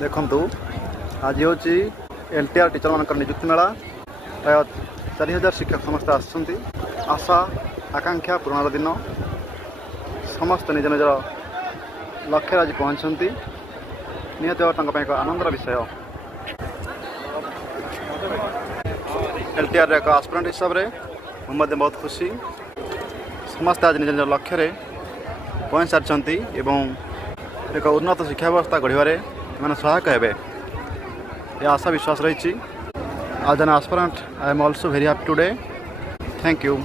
देखु आज हूँ LTR टीचर मान निजुक्ति मेला प्राय 4000 शिक्षक समस्त आशा आकांक्षा पूरण दिन समस्त निज निजर लक्ष्य आज पहुँचती निहत एक आनंदर विषय। LTR एक एस्पिरेंट हिसाब से मुझे बहुत खुशी समस्त आज निज निज लक्ष्य पहुँच सारी एक उन्नत शिक्षा व्यवस्था गढ़वे मैंने सहायक हे यह आशा विश्वास रही। आज an aspirant I am also very happy today. Thank you.